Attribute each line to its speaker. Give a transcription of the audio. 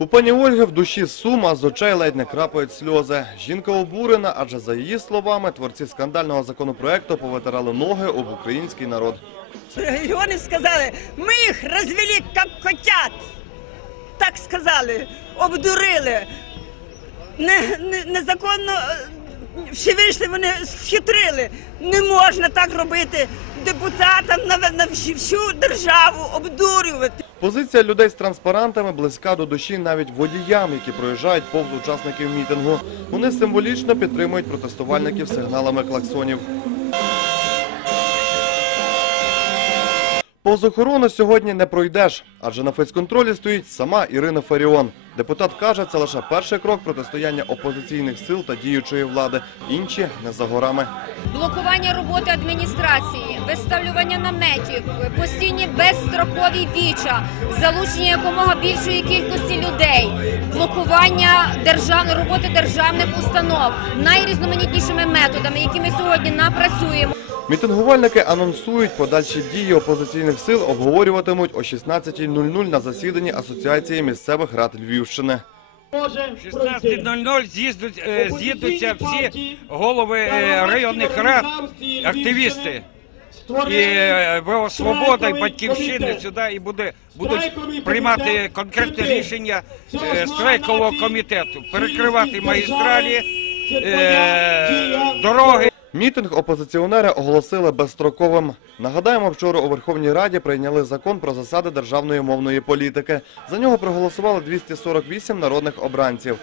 Speaker 1: У пані Ольги в душі сум, а з очей ледь не крапають сльози. Жінка обурена, адже за її словами, творці скандального законопроекту повитирали ноги об український народ.
Speaker 2: Регионы сказали, мы их развели как котят. Так сказали, обдурили. Не, не, незаконно е, Всевишні вони схитрили. Не можна так робити депутатам на, на всю державу обдурювати.
Speaker 1: Позиція людей з транспарантами близька до душі навіть водіям, які проїжджають повз учасників мітингу. Вони символічно підтримують протестувальників сигналами клаксонів. Повз охорону сьогодні не пройдеш, адже на фейсконтролі стоїть сама Ірина Фаріон. Депутат каже, це лише перший крок протистояння опозиційних сил та діючої влади. Інші не за горами.
Speaker 3: блокування роботи адміністрації, виставлювання наметів, постійні безстрокові віча, залучення якомога більшої кількості людей, блокування державної роботи державних установ найрізноманітнішими методами, які ми сьогодні напрацюємо.
Speaker 1: Мітингувальники анонсують подальші дії опозиційних сил обговорюватимуть о 16.00 на засіданні Асоціації місцевих рад Львівщини.
Speaker 4: 16.00 з'їздуть, е, з'їдуться всі голови е, районних рад, активісти. І е, ВО «Свобода» і «Батьківщини» сюди і буде, будуть приймати конкретне рішення страйкового комітету, перекривати магістралі, дороги.
Speaker 1: Мітинг опозиціонери оголосили безстроковим. Нагадаємо, вчора у Верховній Раді прийняли закон про засади державної мовної політики. За нього проголосували 248 народних обранців.